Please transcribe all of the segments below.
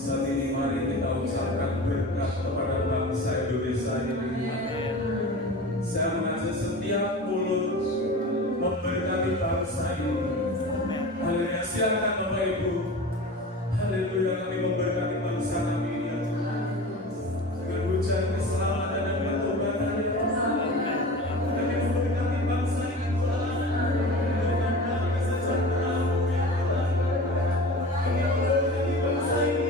Saat ini mari kita ucapkan berkat kepada bangsa Indonesia ini. Saya mengajak setiap mulut memberkati bangsa ini. Haleluya, silakan Bapak Ibu. Haleluya, kami memberkati bangsa kami ini. Dengan hujan keselamatan dan ketobatan ya Tuhan. Kami memberkati bangsa ini Tuhan. Dengan kami sejahtera ya Tuhan. Kami memberkati bangsa ini.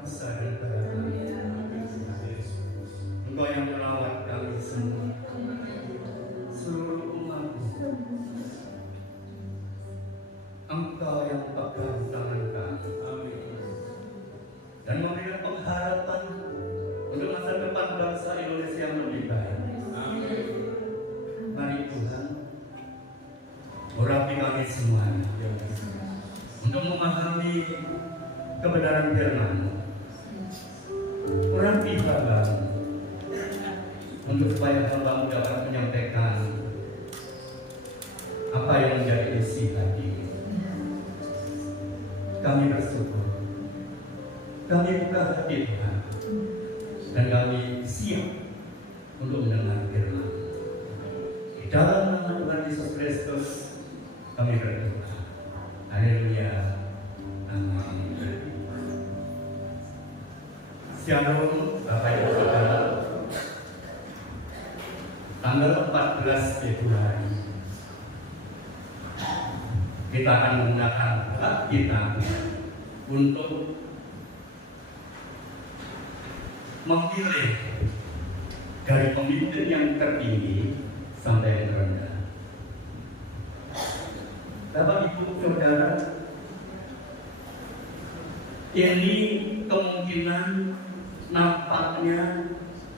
bangsa dan negara. Engkau yang merawat kami semua, seluruh umat-Mu. Engkau yang pegang tangan kami dan memberikan pengharapan untuk masa depan bangsa Indonesia yang lebih baik. Mari Tuhan, urapi kami semuanya untuk memahami kebenaran firman-Mu. Urapi hamba-Mu untuk supaya hamba-Mu dapat menyampaikan apa yang menjadi isi hati. Kami bersyukur, kami buka hati Tuhan, dan kami siap untuk mendengar firman. Di dalam nama Tuhan Yesus Kristus kami berdoa. Haleluya. Amin. Shalom Bapak Ibu Saudara. Tanggal 14 Februari kita akan menggunakan hak kita untuk memilih dari pemimpin yang tertinggi sampai yang terendah. Bapak Ibu Saudara, ini kemungkinan nampaknya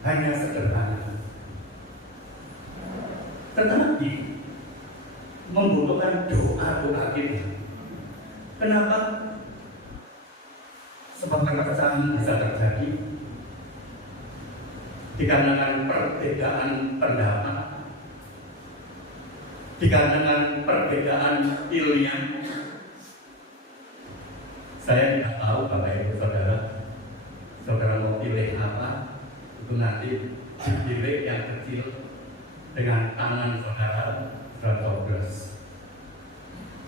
hanya sederhana, tetapi membutuhkan doa kita. Kenapa? Sebab perpecahan bisa terjadi dikarenakan perbedaan pendapat, dikarenakan perbedaan pilihan. Saya tidak tahu Bapak Ibu Saudara, saudara mau pilih apa, itu nanti dipilih yang kecil dengan tangan saudara coblos.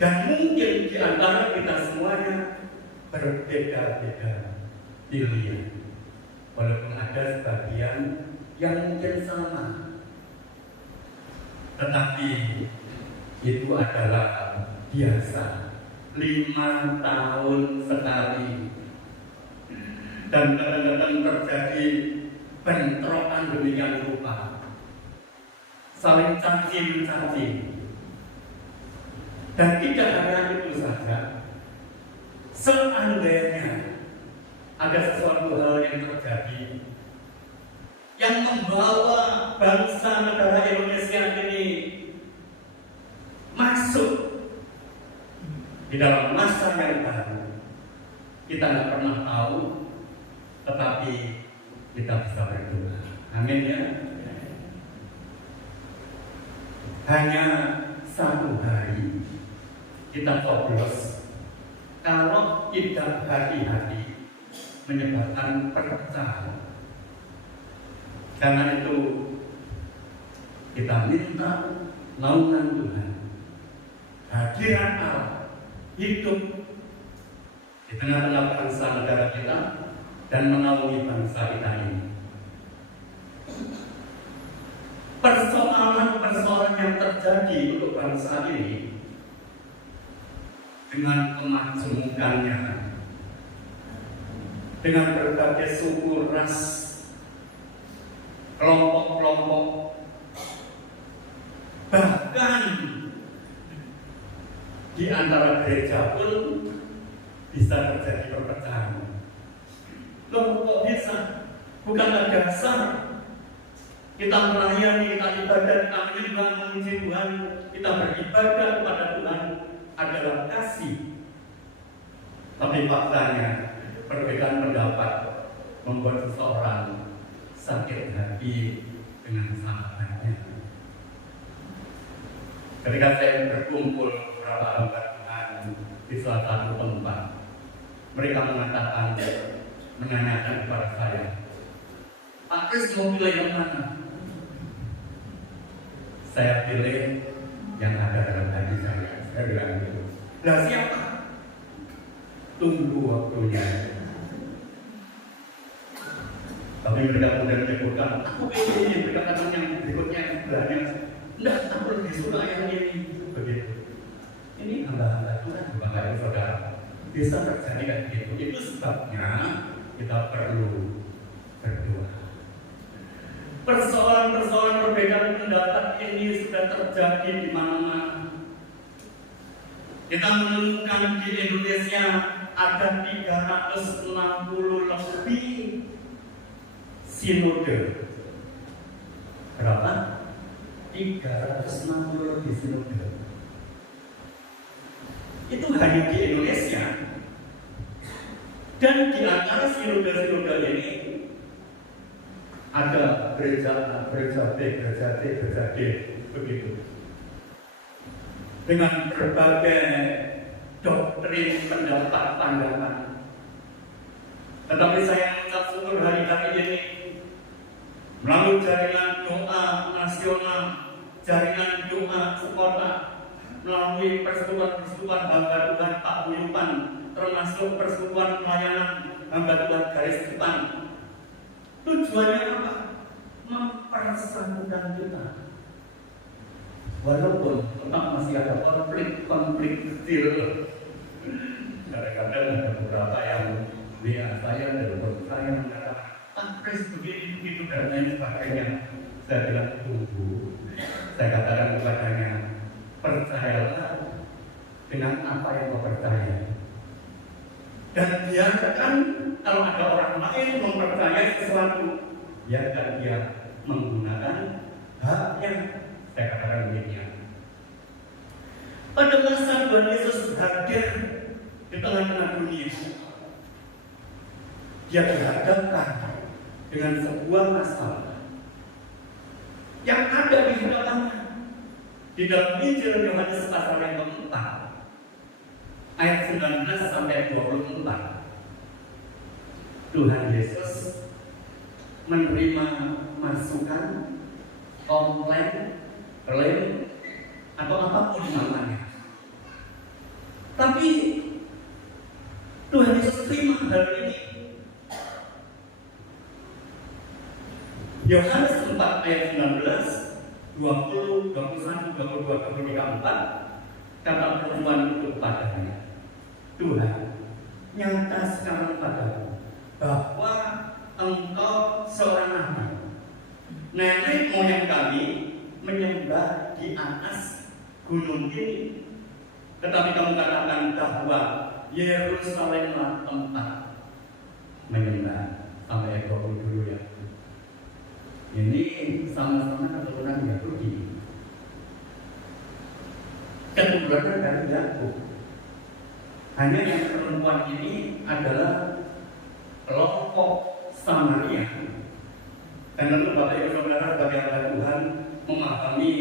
Dan mungkin di antara kita semuanya berbeda-beda pilihan, walaupun ada sebagian yang mungkin sama, tetapi itu adalah biasa. 5 tahun sekali, dan kadang-kadang terjadi bentrokan demikian rupa, saling caci-caci. Dan tidak hanya itu saja, seandainya ada sesuatu hal yang terjadi yang membawa bangsa negara Indonesia ini masuk di dalam masa yang baru, kita tidak pernah tahu, tetapi kita bisa berdoa. Amin ya. Hanya 1 hari kita coblos, kalau tidak hati-hati menyebabkan perpecahan. Karena itu kita minta naungan Tuhan, hadirat Allah hidup di tengah-tengah bangsa negara kita dan menaungi bangsa kita ini. Persoalan-persoalan yang terjadi untuk bangsa ini dengan kemajumukannya, dengan berbagai suku, ras, kelompok-kelompok, bahkan di antara gereja pun bisa terjadi perpecahan. Loh, kok bisa? Bukanlah dasar kita melayani, kita ibadah, kita menyembah, memuji Tuhan, kita beribadah kepada Tuhan adalah kasih. Tapi faktanya perbedaan pendapat membuat seseorang sakit hati dengan sahabatnya. Ketika saya berkumpul beberapa hamba Tuhan di salah satu tempat, mereka mengatakan, menanyakan kepada saya, Pak Kris mau pilih yang mana? Saya pilih yang ada dalam hati saya. Saya bilang gitu. Lah siapa? Tunggu waktunya. Tapi mereka kemudian menyebutkan, aku ini berkata yang berikutnya yang berani. Enggak, aku lebih suka yang ini. Begitu. Ini hamba-hamba Tuhan, Bapak Ibu Saudara, bisa terjadi kayak gitu. Itu sebabnya kita perlu berdoa. Persoalan-persoalan perbedaan pendapat ini sudah terjadi di mana-mana. Kita menemukan di Indonesia ada 360 lebih sinode. Berapa? 360 lebih sinode. Itu hanya di Indonesia. Dan di antara sinode-sinode ini ada gereja A, gereja B, gereja C, gereja D, begitu. Dengan berbagai doktrin, pendapat, pandangan. Tetapi saya mengucap syukur hari-hari ini melalui jaringan doa nasional, jaringan doa sekota, melalui persekutuan hamba Tuhan Paguyuban, termasuk persekutuan pelayanan hamba Tuhan Garis Depan. Tujuannya apa? Mempersatukan kita. Walaupun tetap masih ada konflik kecil. Kadang-kadang ada beberapa yang WA saya dan saya mengatakan, Kris begini begitu dan lain sebagainya. Saya bilang tunggu. Saya katakan kepadanya, percayalah dengan apa yang kau percaya. Dan biarkan kalau ada orang lain mempercayai sesuatu, biarkan dia menggunakan haknya. Saya katakan demikian. Pada masa Tuhan Yesus hadir di tengah-tengah dunia, dia dihadapkan dengan sebuah masalah yang ada di hadapannya. Di dalam Injil Yohanes pasal yang keempat, ayat 19 sampai 24, Tuhan Yesus menerima masukan, komplain, klaim, atau apapun namanya. Tapi Tuhan Yesus terima hal ini. Yohanes 4 ayat 19, 20, 21, 22, 23, 4, kata perempuan itu kepadanya, Tuhan, nyata sekarang padaku bahwa Engkau seorang nabi. Nenek moyang kami menyembah di atas gunung ini, tetapi kamu katakan bahwa Yerusalemlah tempat menyembah. Sampai ekor dulu ya. Ini sama-sama keturunan Yahudi, keturunan dari Yakub. Hanya yang perempuan ini adalah kelompok Samaria. Dan tentu Bapak Ibu Saudara sebagai hamba Tuhan memahami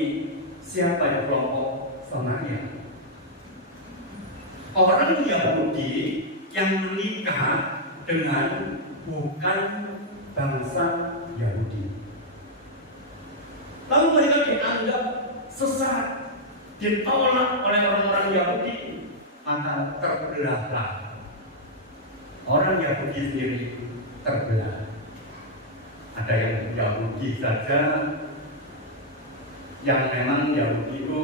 siapa yang kelompok Samaria. Orang Yahudi yang menikah dengan bukan bangsa Yahudi. Lalu mereka dianggap sesat, ditolak oleh orang-orang Yahudi, maka terbelahlah. Orang Yahudi sendiri terbelah. Ada yang Yahudi saja, yang memang Yahudi itu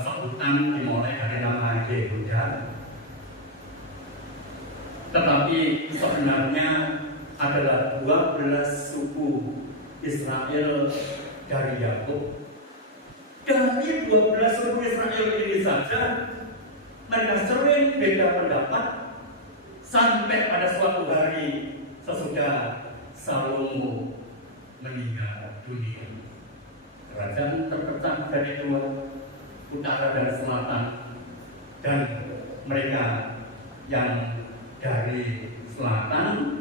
sebutan dimulai dari nama Yehuda. Tetapi sebenarnya adalah 12 suku Israel dari Yakub. Dari 12 suku Israel ini saja mereka sering beda pendapat sampai pada suatu hari sesudah Salomo meninggal dunia. Kerajaan terpecah dari dua, utara dan selatan, dan mereka yang dari selatan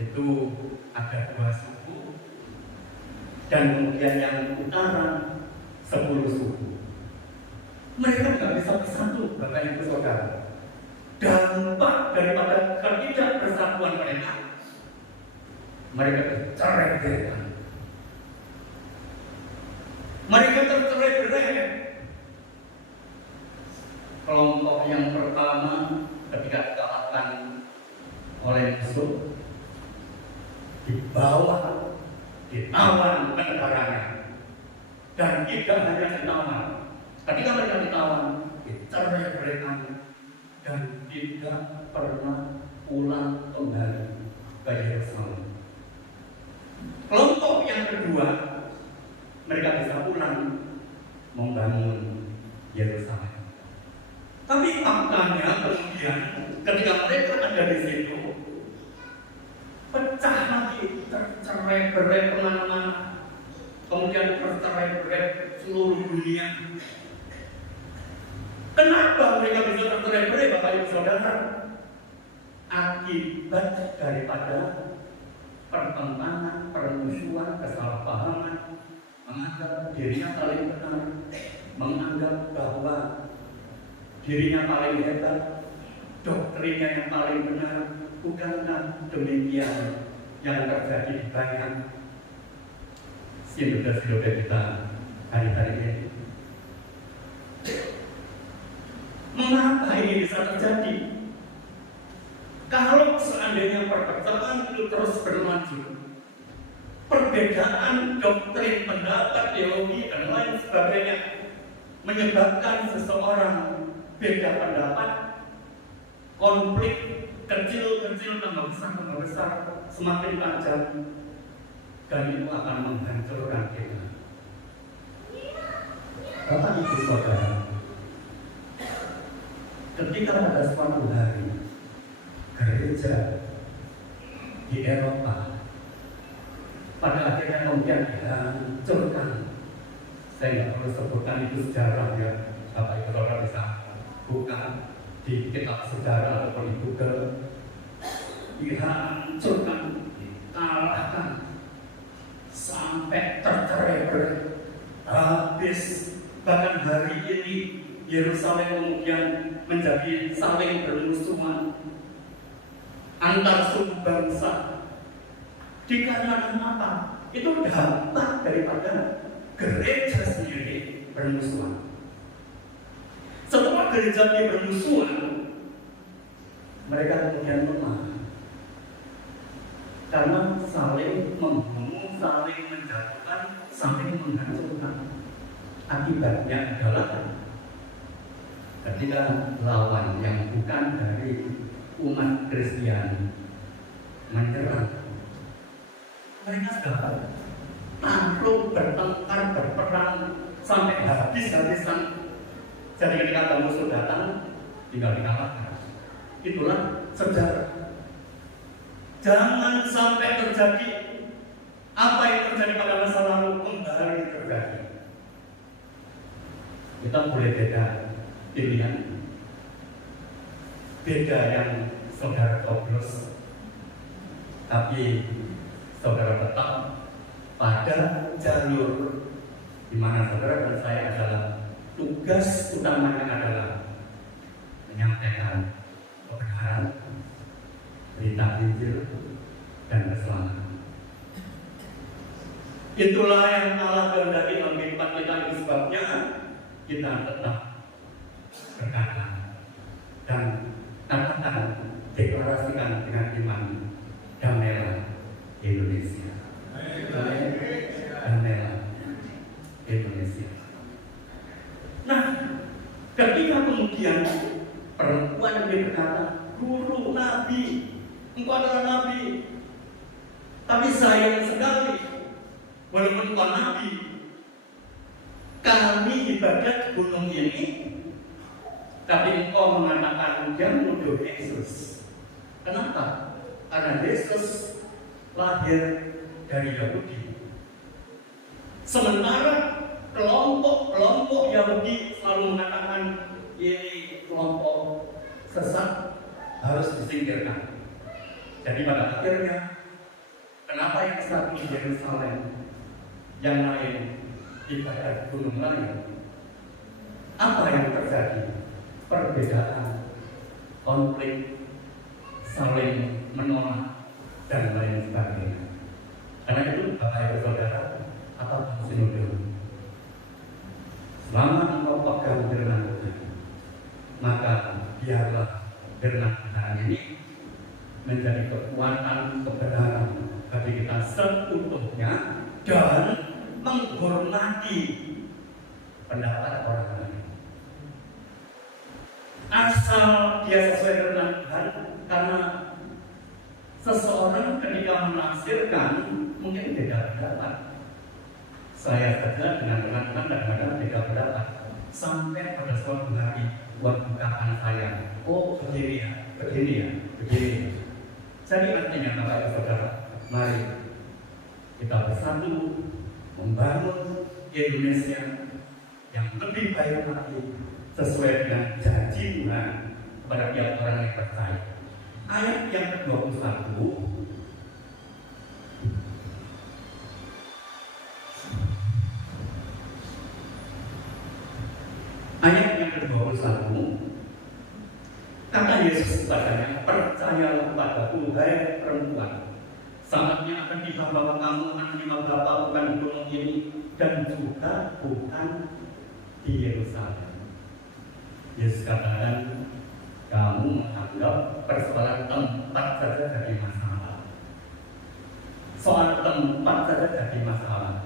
itu ada 2 suku, dan kemudian yang utara 10 suku. Mereka nggak bisa bersatu, Bapak Ibu Saudara. Dampak daripada ketidakbersatuan mereka tercerai-berai. Mereka tercerai-berai. Kelompok yang pertama ketika dikalahkan oleh musuh, dibawa, ditawan ke negaranya. Dan tidak hanya ditawan, ketika mereka ditawan, dicerai-berai dan tidak pernah pulang kembali ke Yerusalem. Kelompok yang kedua, mereka bisa pulang membangun Yerusalem. Tapi faktanya kemudian ketika mereka ada di situ, pecah lagi, tercerai-berai kemana-mana, kemudian tercerai-berai seluruh dunia. Kenapa mereka bisa tercerai-berai, Bapak Ibu Saudara? Akibat daripada pertentangan, permusuhan, kesalahpahaman, menganggap dirinya paling benar, menganggap bahwa dirinya paling hebat, doktrinnya yang paling benar. Bukankah demikian yang terjadi di banyak sinode-sinode kita hari-hari ini? Mengapa ini bisa terjadi? Kalau seandainya perpecahan itu terus berlanjut, perbedaan doktrin, pendapat, teologi, dan lain sebagainya menyebabkan seseorang beda pendapat, konflik kecil-kecil tambah besar, semakin tajam, dan itu akan menghancurkan kita. Bapak Ibu Saudara, ketika pada suatu hari gereja di Eropa pada akhirnya kemudian dihancurkan, saya nggak perlu sebutkan itu sejarahnya, Bapak Ibu Saudara bisa buka di kitab sejarah atau di Google. Dihancurkan, dikalahkan sampai tercerai-berai, habis. Bahkan hari ini Yerusalem kemudian menjadi saling bermusuhan antar suku bangsa. Dikarenakan apa? Itu dampak daripada gereja sendiri bermusuhan. Setelah gereja ini bermusuhan, mereka kemudian lemah karena saling membunuh, saling menjatuhkan, saling menghancurkan. Akibatnya adalah ketika lawan yang bukan dari umat Kristiani menyerang, mereka sudah takluk, bertengkar, berperang sampai habis-habisan. Jadi ketika musuh datang, tinggal dikalahkan. Itulah sejarah. Jangan sampai terjadi apa yang terjadi pada masa lalu kembali terjadi. Kita boleh beda pilihan, beda yang saudara coblos, tapi saudara tetap pada jalur di mana saudara dan saya adalah tugas utamanya adalah menyampaikan kebenaran, berita Injil, dan keselamatan. Itulah yang Allah kehendaki dalam kehidupan kita. Itu sebabnya kita tetap berkata dan katakan, deklarasikan dengan iman, damailah Indonesia, damailah Indonesia. Nah, ketika kemudian perempuan ini berkata, guru, nabi, engkau adalah nabi, tapi sayang sekali, walaupun engkau nabi, kami ibadah di gunung ini, tapi engkau mengatakan dia menuduh Yesus. Kenapa? Karena Yesus lahir dari Yahudi. Sementara kelompok Yahudi selalu mengatakan ini kelompok sesat, harus disingkirkan. Jadi pada akhirnya, kenapa yang satu di Yerusalem, yang lain ibadah gunung lain? Apa yang terjadi? Perbedaan, konflik, saling menolak, dan lain sebagainya. Karena itu Bapak Ibu Saudara atau sinode, selama engkau pegang firman Tuhan, maka biarlah firman Tuhan ini menjadi kekuatan kebenaran bagi kita seutuhnya dan menghormati pendapat orang lain. Asal dia sesuai dengan Tuhan, karena ketika menafsirkan mungkin beda pendapat. Saya saja dengan teman-teman kadang-kadang beda pendapat. Sampai pada suatu hari buat bukaan saya, oh begini ya, begini ya, begini ya. Jadi artinya Bapak Ibu Saudara, mari kita bersatu membangun Indonesia yang lebih baik lagi sesuai dengan janji Tuhan kepada tiap orang yang percaya. Ayat yang ke-21 kata Yesus kepadanya, percayalah kepadaku, hai perempuan, saatnya akan tiba bahwa kamu akan menerima Bapa bukan di gunung ini dan juga bukan di Yerusalem. Yesus katakan, kamu menganggap persoalan tempat saja jadi masalah. Soal tempat saja jadi masalah.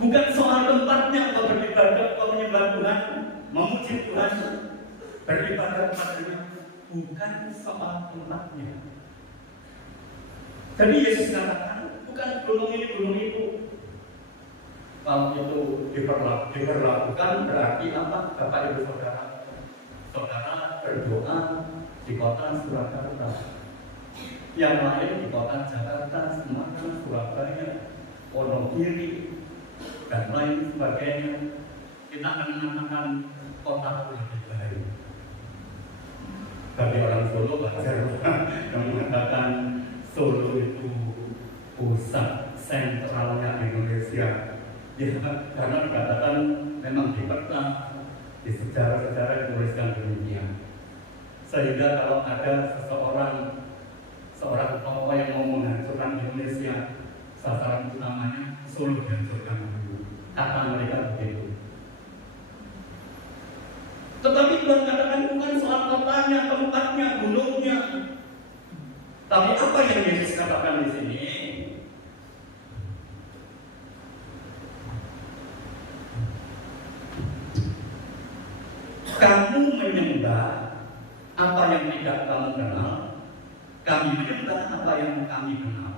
Bukan soal tempatnya kau beribadah, kau menyembah Tuhan, memuji Tuhan, beribadah kepadanya, bukan soal tempatnya. Jadi Yesus katakan, bukan gunung ini, gunung itu. Kalau itu diperlakukan berarti apa? Bapak Ibu Saudara, saudara berdoa di kota Surakarta, yang lain di kota Jakarta, Semarang, Surabaya, Wonogiri, dan lain sebagainya. Kita akan mengatakan kota lebih baik. Bagi orang Solo wajar yang mengatakan Solo itu pusat sentralnya Indonesia. Ya, karena dikatakan memang di peta, di sejarah-sejarah dituliskan demikian. Sehingga kalau ada seorang tokoh yang mau menghancurkan Indonesia, sasaran utamanya Solo dihancurkan dulu. Kata mereka begitu. Tetapi Tuhan katakan bukan soal kotanya, tempatnya, gunungnya. Tapi apa yang Yesus katakan di sini? Kamu menyembah apa yang tidak kamu kenal, kami menyembah apa yang kami kenal.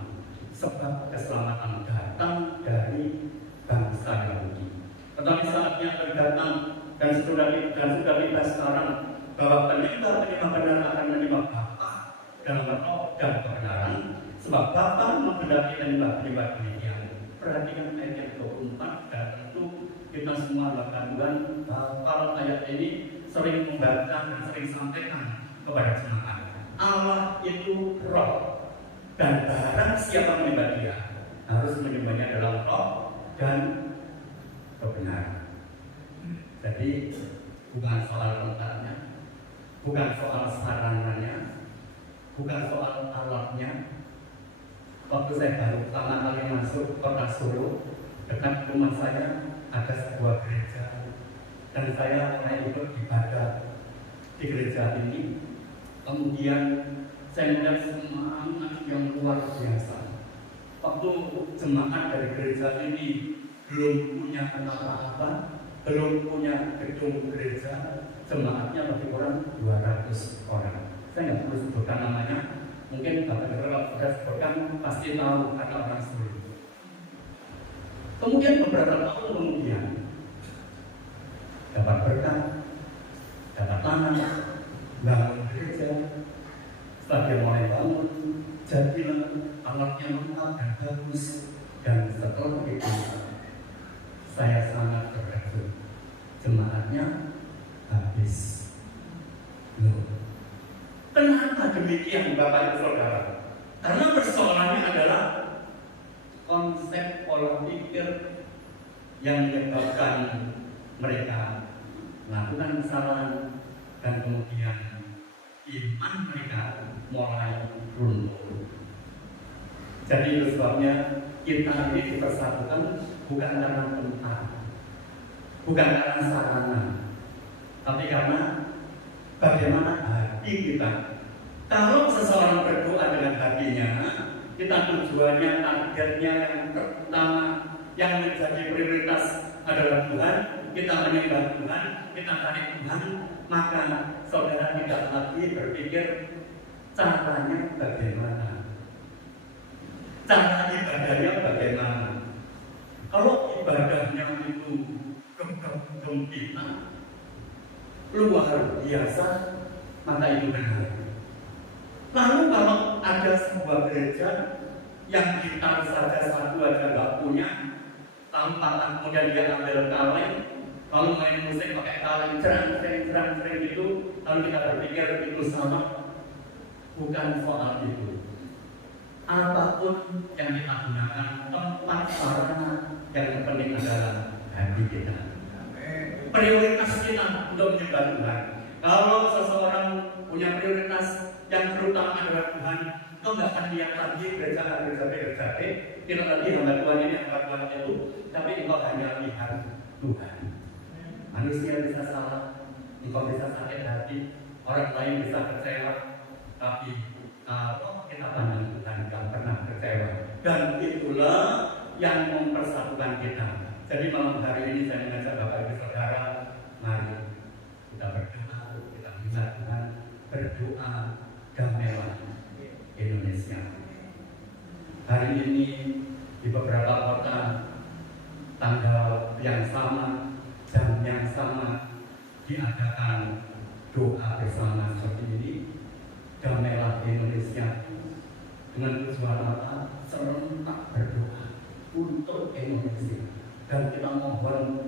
Sebab keselamatan datang dari bangsa Yahudi. Tetapi saatnya datang dan sudah kita sekarang bahwa penyembah benar akan menyembah Bapa dalam roh dan kebenaran. Sebab Bapa menghendaki penyembah demikian. Perhatikan ayat yang 24 dan tentu kita semua bahkan Tuhan hafal ayat ini, sering membaca dan sering sampaikan kepada jemaat. Allah itu roh, dan barang siapa menyembah Dia harus menyembahnya dalam roh dan kebenaran. Jadi bukan soal tempatnya, bukan soal sarananya, bukan soal alatnya. Waktu saya baru pertama kali masuk kota Solo, dekat rumah saya ada sebuah gereja, dan saya mulai ikut ibadah di gereja ini. Kemudian saya melihat semangat yang luar biasa. Waktu jemaat dari gereja ini belum punya apa-apa, belum punya gedung gereja, jemaatnya lebih kurang 200 orang. Saya nggak perlu sebutkan namanya, mungkin Bapak Ibu sudah sebutkan pasti tahu karena orang Solo. Kemudian beberapa tahun kemudian dapat berkat, dapat tanah, bangun gereja. Setelah dia mulai bangun, jadilah alatnya lengkap dan bagus. Dan setelah itu saya sangat terkejut, jemaatnya habis. Loh, kenapa demikian Bapak Ibu Saudara? Karena persoalannya adalah konsep pola pikir yang menyebabkan mereka melakukan kesalahan dan kemudian iman mereka mulai runtuh. Jadi itu sebabnya kita ini dipersatukan bukan karena tempat, bukan karena sarana, tapi karena bagaimana hati kita. Kalau seseorang berdoa dengan hatinya, kita tujuannya, targetnya yang pertama, yang menjadi prioritas adalah Tuhan, kita menyembah Tuhan, kita cari Tuhan, maka saudara tidak lagi berpikir caranya bagaimana? Cara ibadahnya bagaimana? Kalau ibadahnya itu gembira, luar biasa, maka itu benar. Lalu kalau ada sebuah gereja yang gitar saja satu aja nggak punya, tanpa kemudian dia ambil kaleng, lalu main musik pakai kaleng, cerang itu, lalu kita berpikir itu sama. Bukan soal itu. Apapun yang kita gunakan, tempat sarana yang terpenting adalah hati kita. Prioritas kita untuk menyembah Tuhan. Kalau seseorang punya prioritas yang terutama adalah Tuhan, kau nggak akan lihat lagi gereja kita lagi hamba Tuhan ini, hamba Tuhan itu, tapi engkau hanya lihat Tuhan. Manusia bisa salah, engkau bisa sakit hati, orang lain bisa kecewa, tapi kalau kita pandang Tuhan tidak pernah kecewa. Dan itulah yang mempersatukan kita. Jadi malam hari ini saya mengajak Bapak Ibu Saudara, mari kita berdoa, kita minta Tuhan, berdoa damailah Indonesia. Hari ini di beberapa kota, tanggal yang sama, jam yang sama, diadakan doa bersama seperti ini. Damailah Indonesia dengan tujuan apa? Serentak berdoa untuk Indonesia. Dan kita mohon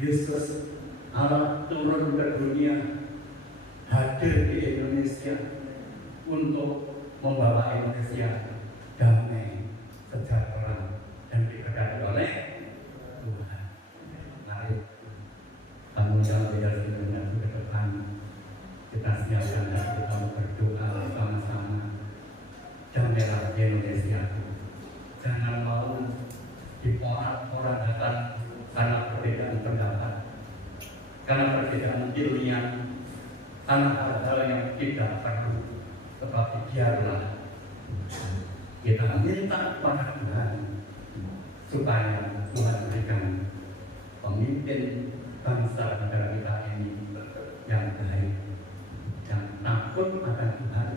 Yesus Allah turun ke dunia, hadir di Indonesia untuk membawa Indonesia damai, sejahtera, dan diberkati oleh Tuhan. Mari tanggung jawab Indonesia ke depan, kita siapkan dan kita berdoa bersama-sama. Damailah Indonesia. Jangan mau diporak-porandakan karena perbedaan pendapat, karena perbedaan ilmiah, karena hal-hal yang tidak perlu. Tetapi biarlah kita minta kepada Tuhan supaya Tuhan berikan pemimpin bangsa negara kita ini yang baik, yang takut pada Tuhan,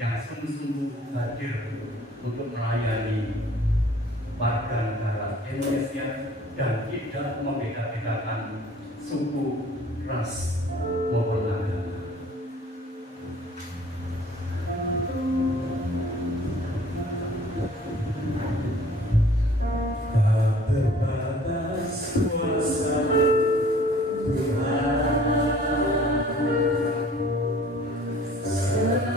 yang sungguh-sungguh hadir untuk melayani warga negara Indonesia dan tidak membeda-bedakan suku, ras, maupun agama. Tak terbatas kuasa Tuhan, semua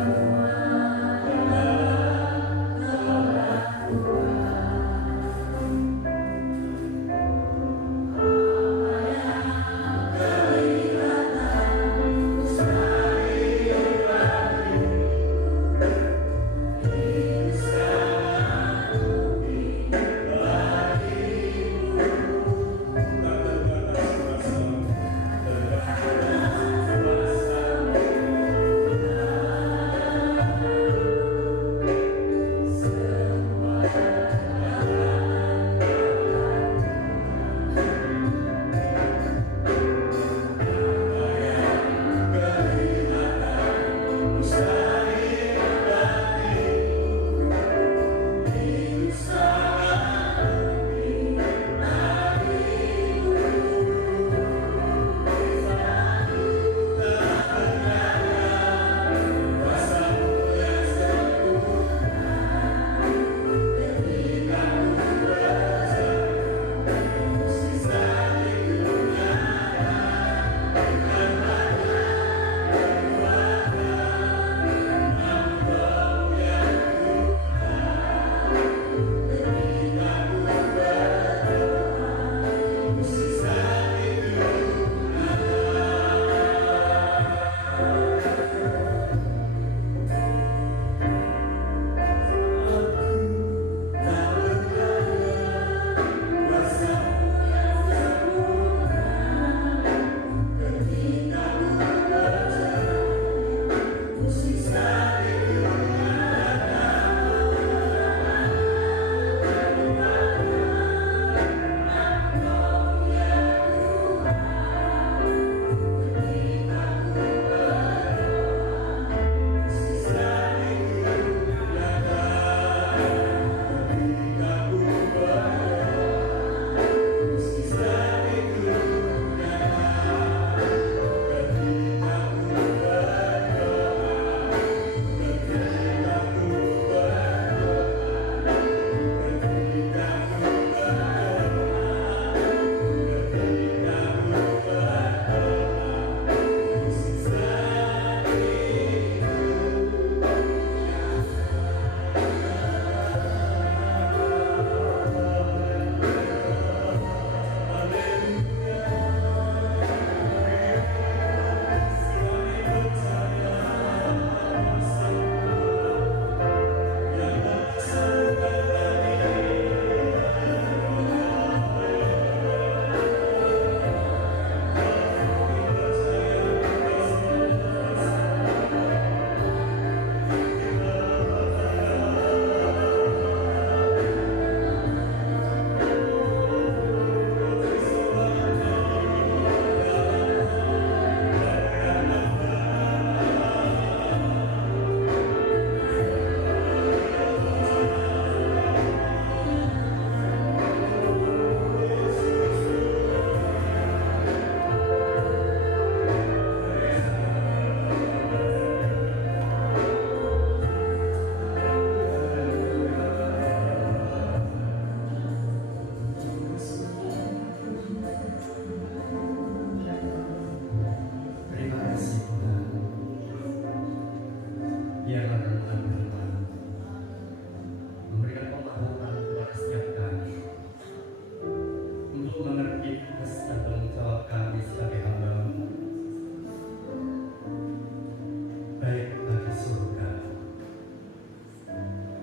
baik bagi surga,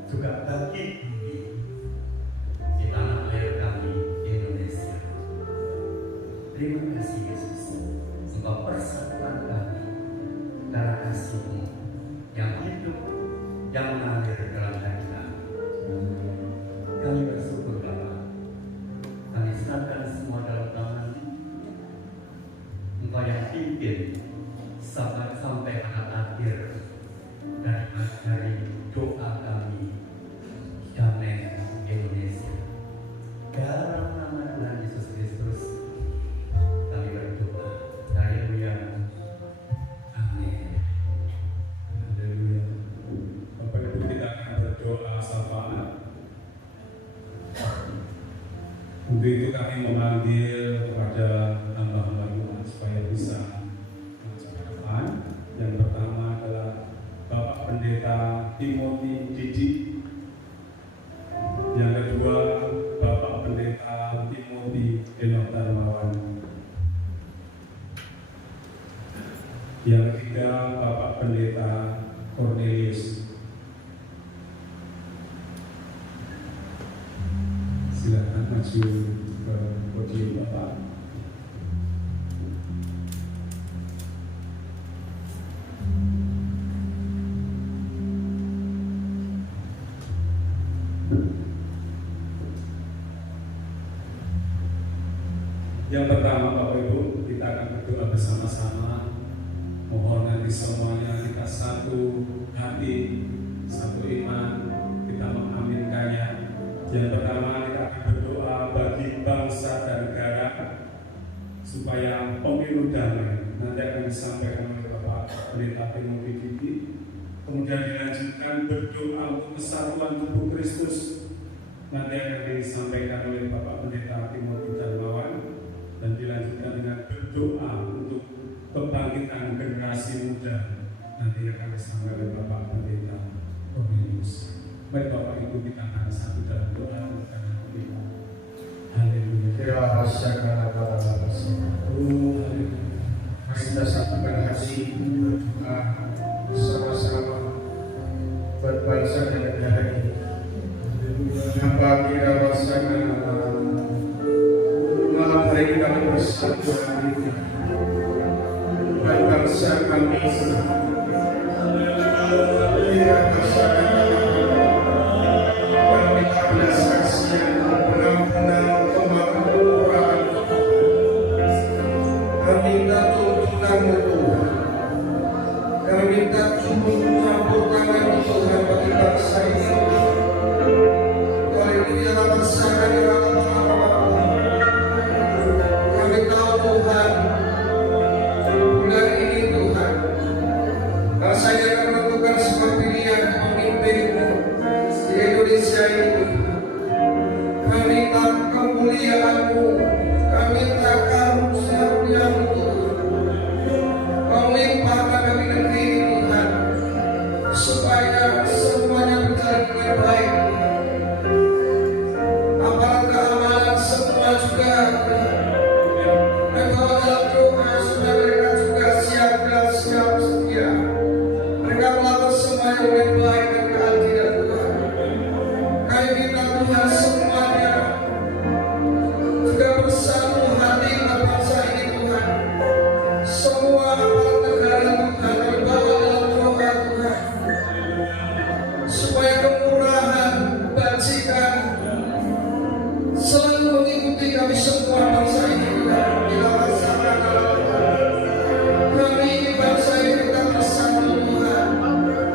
juga bagi bumi di tanah air kami Indonesia. Terima kasih Yesus, Engkau persatukan kami karena kasih-Mu yang hidup, yang mengalir dalam hati kami. Kami bersyukur Bapa, kami serahkan semua dalam tangan-Mu. Engkau yang pimpin sampai pada akhir dari doa kami, damai Indonesia. Dalam nama Tuhan Yesus Kristus kami berdoa. Haleluya. Amin. Haleluya. Bapak Ibu, kita akan berdoa syafaat. Untuk itu kami memanggil kepada hamba-hamba Tuhan supaya bisa maju ke depan. Yang pertama adalah Bapak Pendeta Timothy Didi. Yang kedua Bapak Pendeta Timothy Enoch Darmawan. Yang ketiga Bapak Pendeta Cornelius. Silakan maju ke podium Bapak. Yang pertama Bapak Ibu, kita akan berdoa bersama-sama. Mohon nanti semuanya kita satu hati, satu iman, kita mengaminkannya. Yang pertama kita akan berdoa bagi bangsa dan negara supaya pemilu damai. Nanti akan disampaikan oleh Bapak Pendeta Timothy Didi. Kemudian dilanjutkan berdoa untuk kesatuan tubuh Kristus. Nanti akan disampaikan oleh Bapak Pendeta Timothy Darmawan. Dan dilanjutkan dengan berdoa untuk kebangkitan generasi muda. Nanti akan disampaikan oleh Bapak Pendeta Cornelius. Baik Bapak Ibu, kita akan satu dalam doa untuk kita. Haleluya. Terima kasih karena kita satukan hati berdoa sama-sama buat bangsa dan negara ini. Hamba kita rasakan malam hari ini kami bersatu hari ini buat bangsa kami. Kita rasakan kami minta turun campur tangan Tuhan bagi bangsa ini. Kali ini adalah bangsa kami kami tahu Tuhan, bulan ini Tuhan bangsa yang akan menentukan sebuah pilihan pemimpin di Indonesia ini. Kami minta kemuliaan-Mu, kami minta karunia-Mu melimpahkan kami negeri ini Tuhan, supaya semuanya berjalan dengan baik. Aparat keamanan semua juga Engkau dalam doa supaya mereka juga siap dan siap setia. Mereka melakukan semuanya dengan baik dan keadilan Tuhan. Kami minta Tuhan semuanya juga bersatu hati dengan bangsa ini Tuhan. Semua aparat negara Tuhan dibawa dalam doa Tuhan, supaya kemurahan, kebajikan selalu mengikuti kami semua bangsa ini Tuhan. Bila rasakan kami ini bangsa ini kita bersatu Tuhan,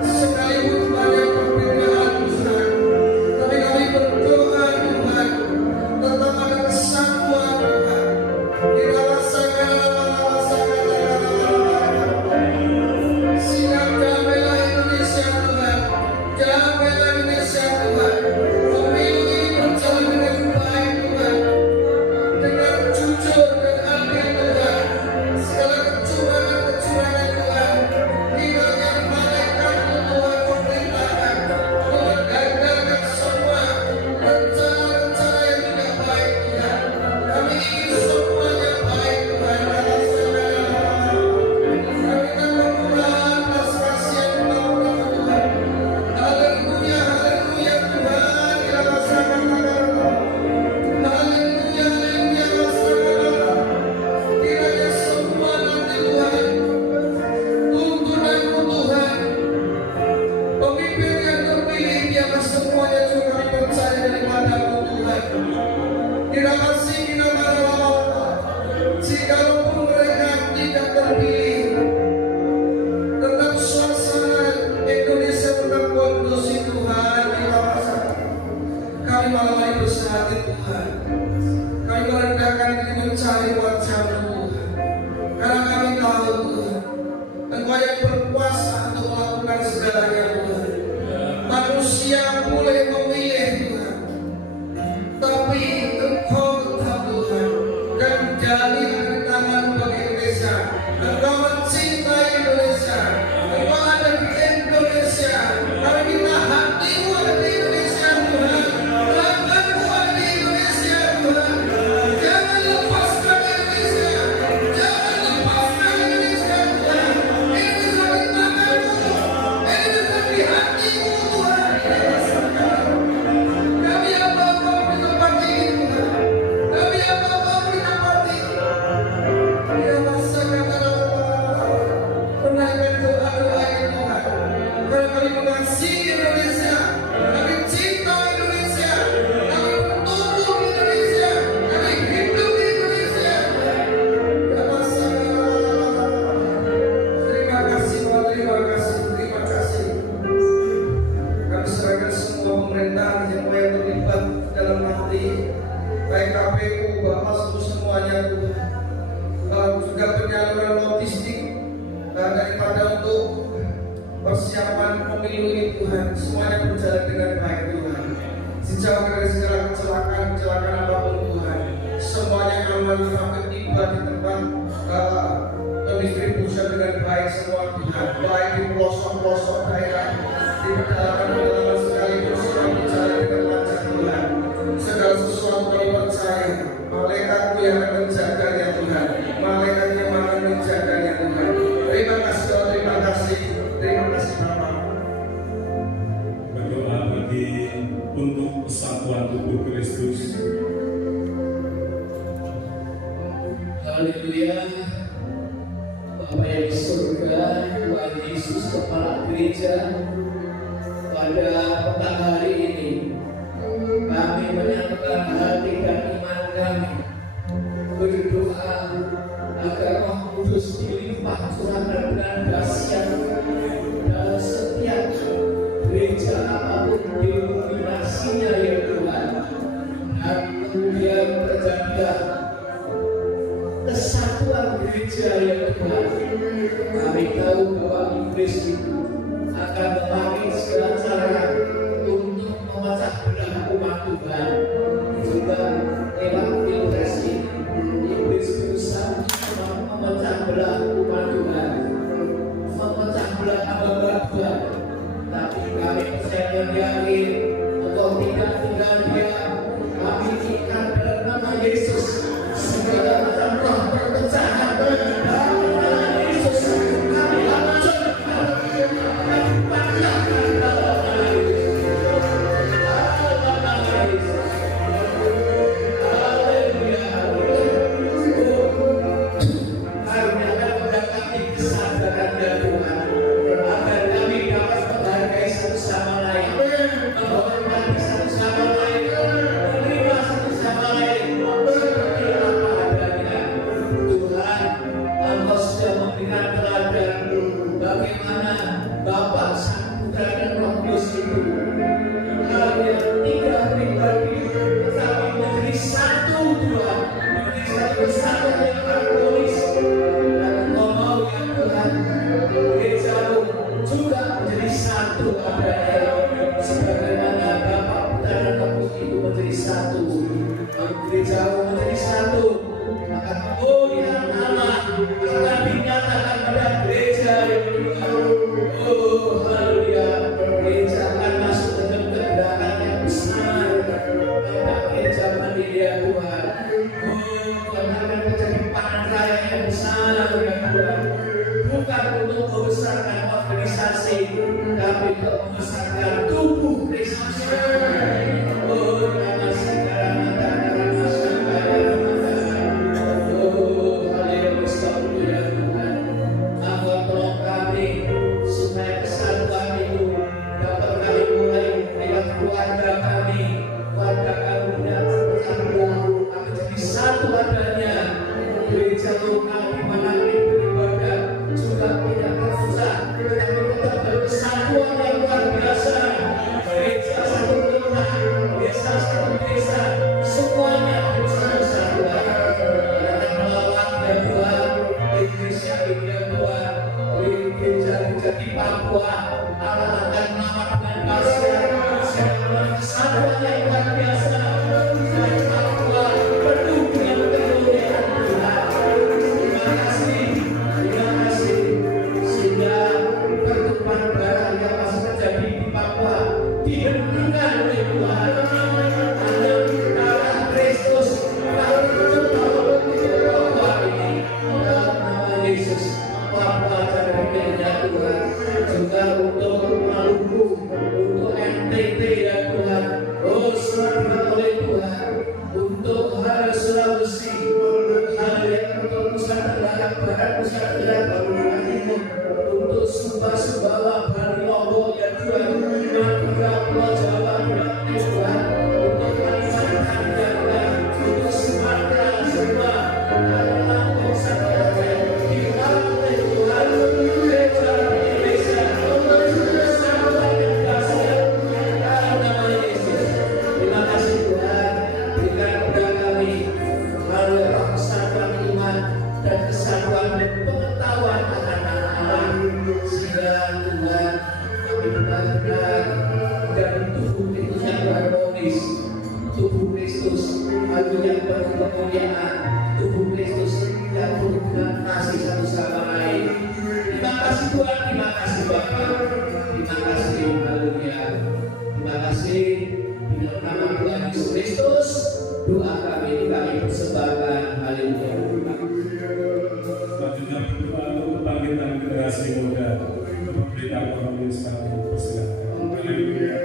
sekalipun berkuasa untuk melakukan segalanya Tuhan. Manusia boleh memilih Tuhan, tapi Engkau tetap Tuhan. Dan dari tangan bagi Indonesia, Engkau mencintai Indonesia, Engkau ada di Indonesia. Kami minta hatimu ada di Indonesia Tuhan, tanganmu ada di Indonesia Tuhan. Jangan lepaskan Indonesia, jangan lepaskan Indonesia Tuhan. Indonesia di tanganmu, Indonesia di hatimu Tuhan. Kami apa-apa di tempat ini Tuhan, kami apa-apa di tempat ini. Ya masa kata menaikkan doa-doa ini Tuhan. Karena kami mengasihi Indonesia, kami cinta Indonesia, kami bertumbuh di Indonesia, kami hidup di Indonesia. Ya masa terima kasih Tuhan, terima kasih, terima kasih. Kami serahkan semua pemerintahan yang mulai terlibat dalam nanti, baik KPU, Bawaslu semuanya Tuhan. Juga penyaluran logistik daripada untuk persiapan pemilu ini Tuhan, semuanya berjalan dengan baik Tuhan. Sejauh dari segala kecelakaan apapun Tuhan, semuanya aman sampai tiba di tempat pendistribusian dengan baik semua Tuhan. Baik di pelosok-pelosok daerah, di pedalaman sekalipun semua berjalan dengan lancar Tuhan. Segala sesuatu kami percaya, malaikatmu yang akan menjaganya Tuhan, malaikat yang akan menjaganya Tuhan. Terima kasih Tuhan, terima kasih Bapak. Berdoa untuk persatuan tubuh Kristus. Haleluya. Bapa yang di surga, Tuhan Yesus Kepala Gereja, pada petang hari ini kami menyatakan hati dan iman kami, berdoa agar Roh Kudus dilimpah curahkan dengan dahsyat dalam setiap gereja apapun denominasinya ya Tuhan, dan kemudian terjadilah kesatuan gereja ya Tuhan. Kami tahu bahwa iblis itu akan memakai segala cara untuk memecah belah umat Tuhan. Juga lewat pilpres ini, iblis berusaha memecah belah umat Tuhan, memecah belah hamba Tuhan. Tapi kami percaya dan yakin Engkau tidak tinggal diam. Kami ikat dalam nama Yesus segala macam roh perpecahan dalam nama Yesus. Kami hancurkan, kami patahkan dalam nama Yesus. Dalam nama Yesus. Haleluya. Karuniakan kepada kami kesadaran ya Tuhan, agar kami dapat menghargai satu sama lain, menghormati satu sama lain, menerima satu sama lain seperti apa adanya. Tuhan, Engkau sudah memberikan teladan bagaimana Bapa, Sang Putra dan Roh Kudus itu kalian tiga pribadi tetapi menjadi satu Tuhan, menjadi satu kesatuan yang harmonis. Dan Engkau mau ya Tuhan, gereja-Mu juga menjadi satu adanya, sebagaimana Bapa, Putra dan Roh Kudus itu menjadi satu. Gereja-Mu menjadi satu, maka kemuliaan Allah akan dinyatakan pada gereja yang Tuhan. Oh haleluya, gereja akan masuk dalam kegerakan yang besar, pada gereja mandiri ya Tuhan. Oh Tuhan akan menjadi panen raya yang besar ya Tuhan, bukan untuk membesarkan organisasi, tapi untuk membesarkan tubuh Kristus. Oh nama segala mata, nama segala mata. Oh haleluya ya Tuhan. Engkau tolong kami supaya kesatuan itu dapat kami mulai lewat keluarga kami dapat bersatu, menjadi satu adanya. Gereja lokal di mana kami beribadah juga tidak tersusah, tetapi tetap berkesatuan yang luar biasa. Papua. Allah akan menyelamatkan kalian. Segala kesatuan yang luar biasa. Dan Papua penuh dengan kemuliaan Tuhan. Terima kasih, sehingga pertumpahan darah yang masih terjadi di Papua dihentikan oleh Tuhan. Hanya darah Kristus telah menolong Papua ini. Dalam nama Yesus, Papua terhindar Tuhan. Juga untuk Maluku, untuk NTT ya Tuhan. Oh, selamat oleh Tuhan. Untuk Sulawesi, untuk Nusa Tenggara Barat, Nusa Tenggara Timur, untuk Sumbawa, Bali, Lombok ya Tuhan. Madura, Pulau Jawa, Tuhan. Untuk Kalimantan ya Tuhan. Untuk Sumatera semua. Lampung sampai dibawa oleh Tuhan. Gereja Indonesia, persatuan dan kasih. Dalam nama Yesus. Terima kasih Tuhan. Berikan kepada kami melalui roh kesatuan iman dan kesatuan dan pengetahuan akan Allah. Sehingga Tuhan kami benar-benar dari tubuh Kristus yang harmonis, tubuh Kristus yang penuh kemuliaan, tubuh Kristus yang penuh dengan kasih satu sama lain. Terima kasih Tuhan, terima kasih Bapa, terima kasih, haleluya. Terima kasih di dalam nama Tuhan Yesus Kristus. Doa kami persembahkan, haleluya. Selanjutnya berdoa untuk kebangkitan generasi muda. Berita kami sekali persilakan. Haleluya.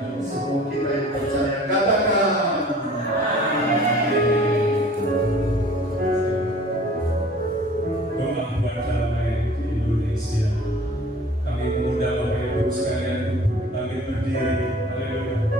Semua kita yang percaya katakan. Doa buat damai di Indonesia. Kami mengundang Bapak Ibu sekalian bangkit berdiri. Haleluya.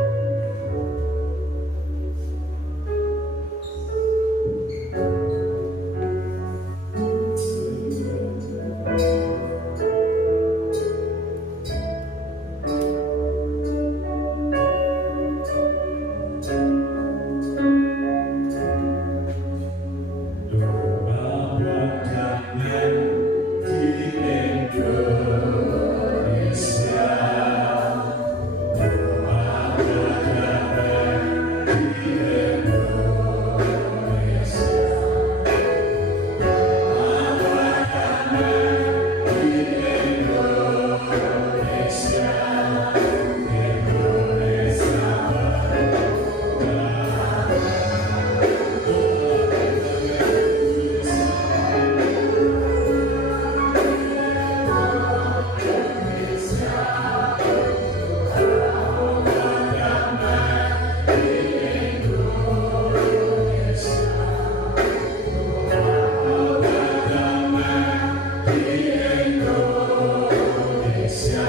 Doa buat damai di Indonesia. Doa buat damai di Indonesia. Doa buat damai di Indonesia. Indonesia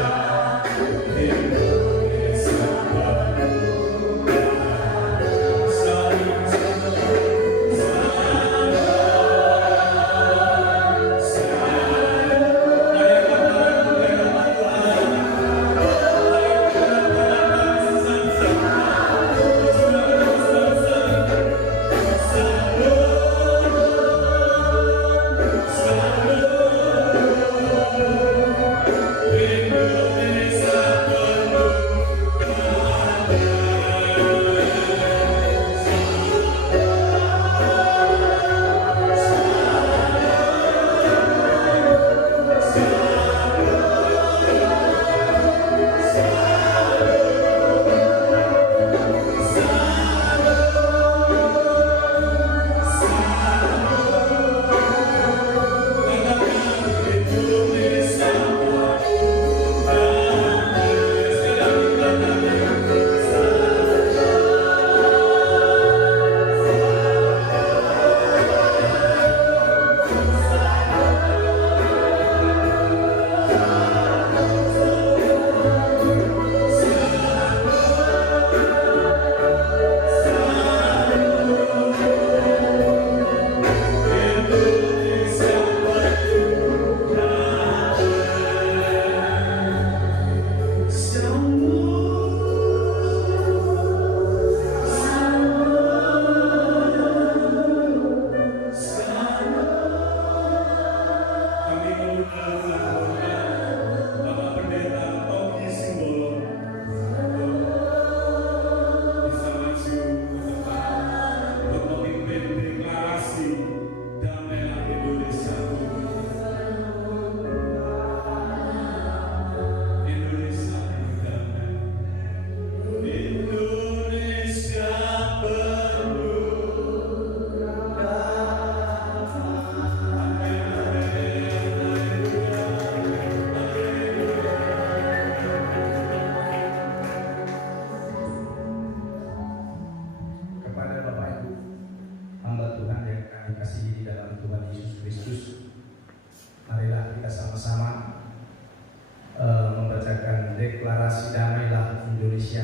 Deklarasi Damailah Indonesia.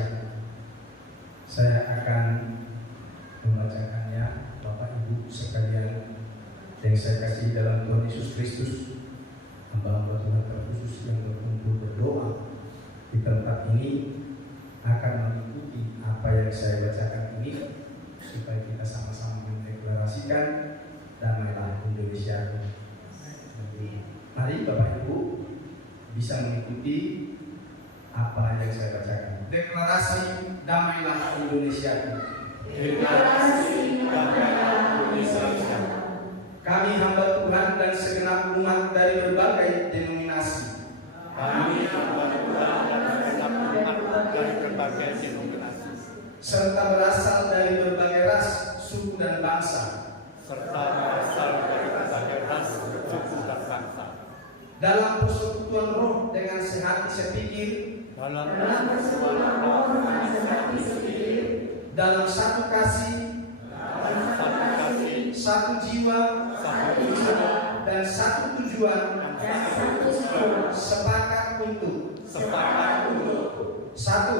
Saya akan membacakannya, Bapak Ibu sekalian yang saya kasih dalam Tuhan Yesus Kristus. Hamba-hamba Tuhan terkhusus yang berkumpul berdoa di tempat ini akan mengikuti apa yang saya bacakan ini, supaya kita sama-sama mendeklarasikan damailah Indonesia. Mari Bapak Ibu bisa mengikuti apa yang saya bacakan. Deklarasi damailah Indonesia. Deklarasi damailah Indonesia. Kami hamba Tuhan dan segenap umat dari berbagai denominasi. Kami hamba Tuhan dan segenap umat dari berbagai denominasi. Serta berasal dari berbagai ras, suku dan bangsa. Serta berasal dari berbagai ras, suku dan bangsa. Dalam persekutuan roh dengan sehati sepikir dalam satu kasih, satu jiwa, dan satu tujuan, sepakat untuk satu,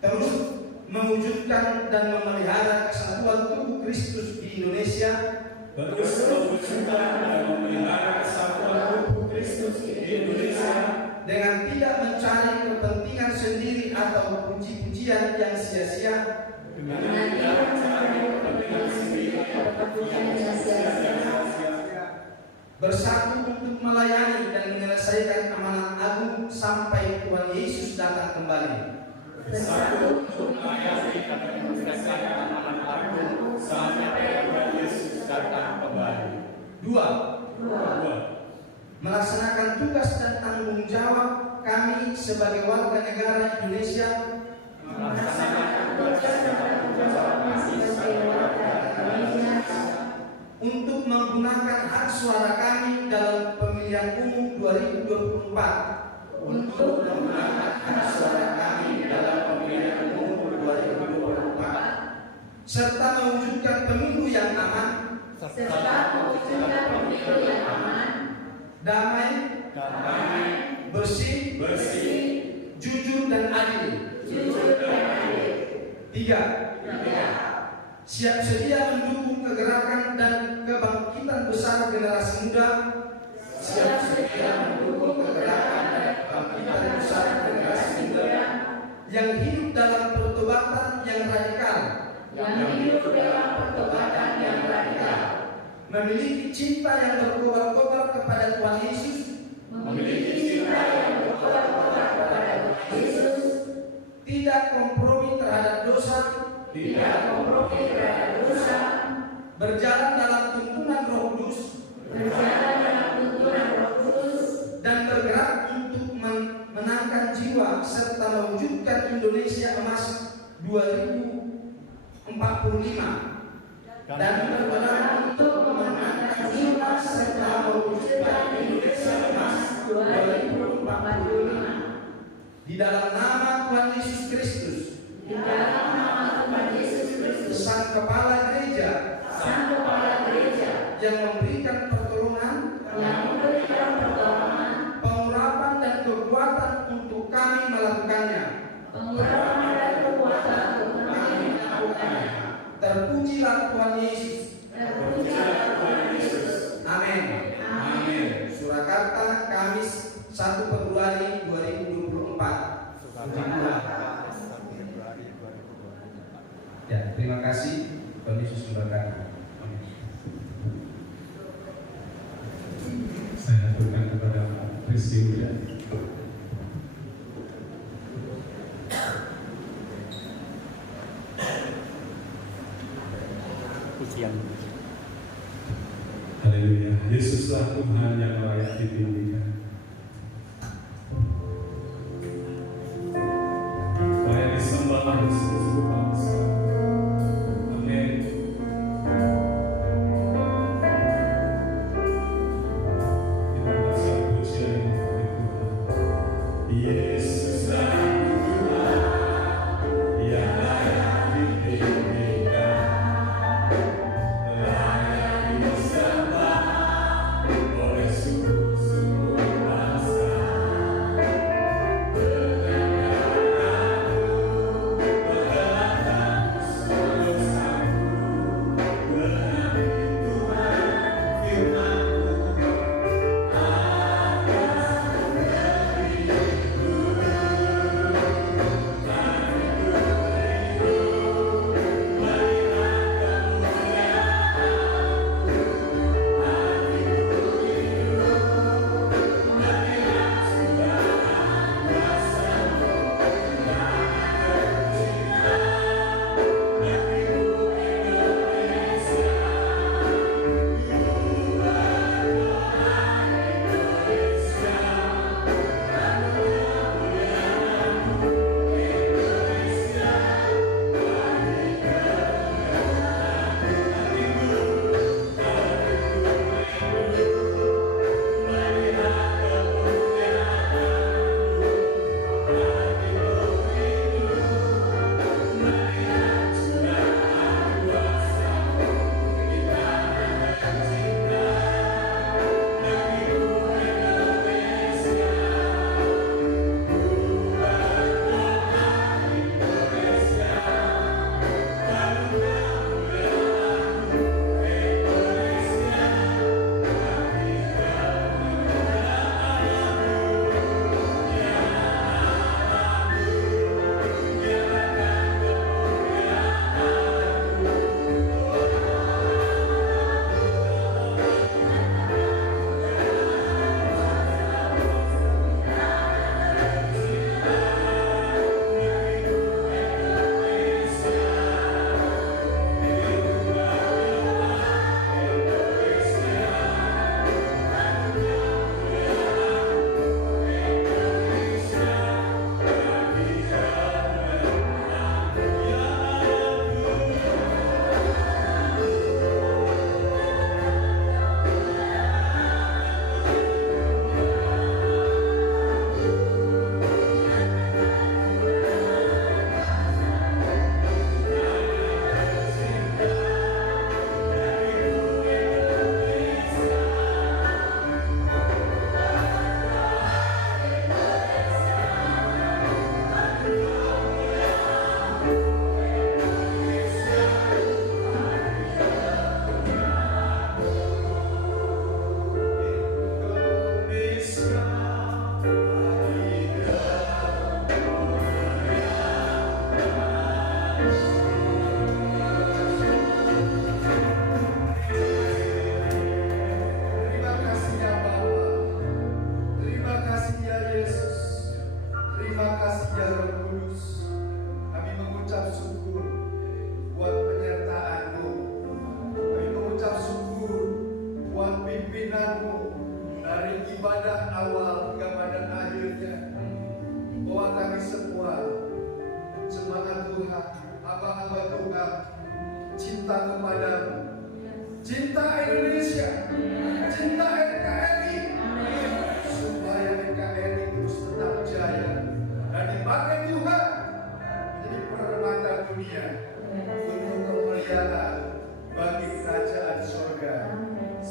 terus mewujudkan dan memelihara kesatuan tubuh Kristus di Indonesia, terus mewujudkan dan memelihara kesatuan tubuh Kristus di Indonesia dengan tidak mencari kepentingan sendiri atau puji-pujian yang sia-sia, bersatu untuk melayani dan menyelesaikan amanat agung sampai Tuhan Yesus datang kembali. Bersatu untuk melayani dan menyelesaikan amanat agung sampai Tuhan Yesus datang kembali. Dua, melaksanakan tugas dan tanggung jawab kami sebagai warga negara Indonesia untuk menggunakan hak suara kami dalam pemilihan umum 2024. Untuk menggunakan hak suara kami dalam pemilihan umum 2024, serta mewujudkan pemilu yang aman, damai, bersih, jujur dan adil. Tiga, siap sedia mendukung kegerakan dan kebangkitan besar generasi muda. Siap sedia mendukung kegerakan dan kebangkitan besar generasi muda yang hidup dalam pertobatan yang radikal. Memiliki cinta yang berkobar-kobar kepada Tuhan Yesus. Tidak kompromi terhadap dosa. Berjalan dalam tuntunan Roh Kudus. Dan bergerak untuk menangkan jiwa serta mewujudkan Indonesia Emas 2045. Dan bergerak untuk menangkan jiwa serta mewujudkan Indonesia Emas 2045. Di dalam nama Tuhan Yesus Kristus, Sang Kepala Gereja, yang memberikan pertolongan, pengurapan dan kekuatan untuk kami melakukannya. Terpujilah Tuhan Yesus. Amin. Surakarta, Kamis 1 Februari 2024. Ya, terima kasih. Tuhan Yesus memberkati. Saya aturkan kepada Presiden. Haleluya. Yesuslah Tuhan yang layak ditinggikan. Layak disembah oleh seluruh bangsa. Amin. Kita merasa pujian kepada Tuhan. Yesuslah Tuhan yang layak ditinggikan. Layak disembah oleh seluruh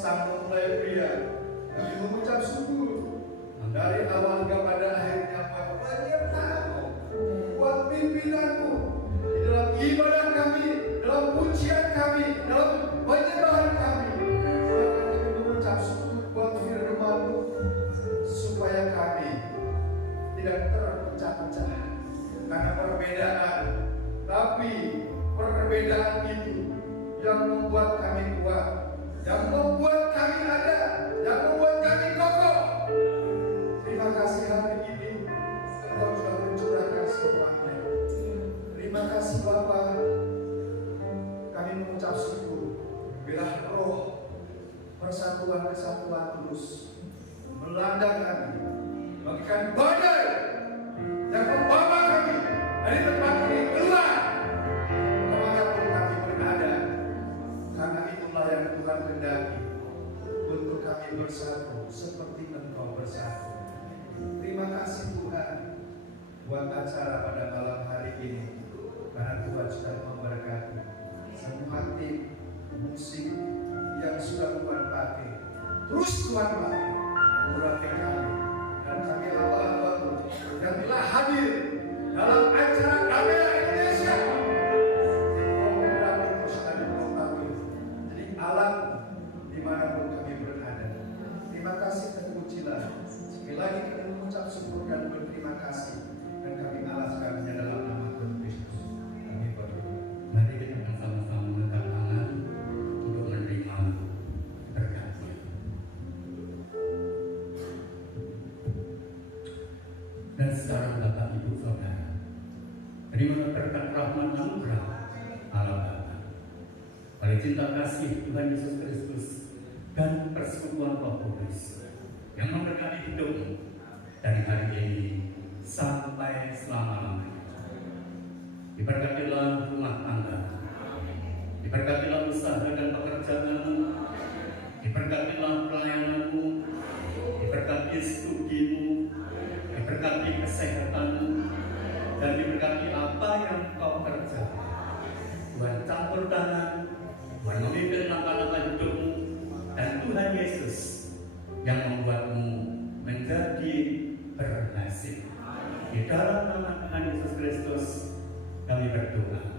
sang mempelai pria. Kami mengucap syukur dari awal hingga pada akhirnya penyertaan-Mu buat pimpinanmu di dalam ibadah kami, dalam pujian kami, dalam penyembahan kami. Kami mengucap syukur buat firman-Mu supaya kami tidak terpecah-pecah karena perbedaan, tapi perbedaan itu yang membuat kami kuat, yang membuat kami ada, yang membuat kami kokoh. Terima kasih hari ini Engkau sudah mencurahkan semuanya. Terima kasih Bapa. Kami mengucap syukur bila roh persatuan kesatuan terus melanda kami, bagikan badai yang membawa kami dari tempat ini keluar kemanapun kami berada. Karena itulah yang Tuhan kehendaki, untuk kami bersatu seperti Engkau bersatu. Terima kasih Tuhan buat acara pada malam hari ini, karena Tuhan sudah memberkati semua tim musik yang sudah Tuhan pakai. Terus Tuhan pakai memberkati kami dan kami hamba-hamba-Mu yang telah hadir dalam acara Kamera Indonesia. Program itu sudah diketahui jadi alam dimanapun kami berada. Terima kasih dan pujilah. Sekali lagi kami mengucap syukur dan berterima kasih, dan kami alaskannya dalam nama Tuhan Kristus. Kami berdoa. Mari kita akan sama-sama mengangkat tangan untuk menerima berkatnya. Dan sekarang Bapak Ibu Saudara, terimalah berkat rahmat anugerah Allah Bapa, oleh cinta kasih Tuhan Yesus Kristus dan persekutuan Roh Kudus yang memberkati hidupmu dari hari ini sampai selama-lamanya. Diberkatilah rumah tangga, diberkatilah usaha dan pekerjaanmu, diberkatilah pelayananmu, diberkati studimu, diberkati kesehatanmu, dan diberkati apa yang kau kerjakan. Tuhan campur tangan, Tuhan memimpin langkah-langkah hidupmu, dan Tuhan Yesus yang membuatmu menjadi berhasil. Di dalam nama Tuhan Yesus Kristus kami berdoa.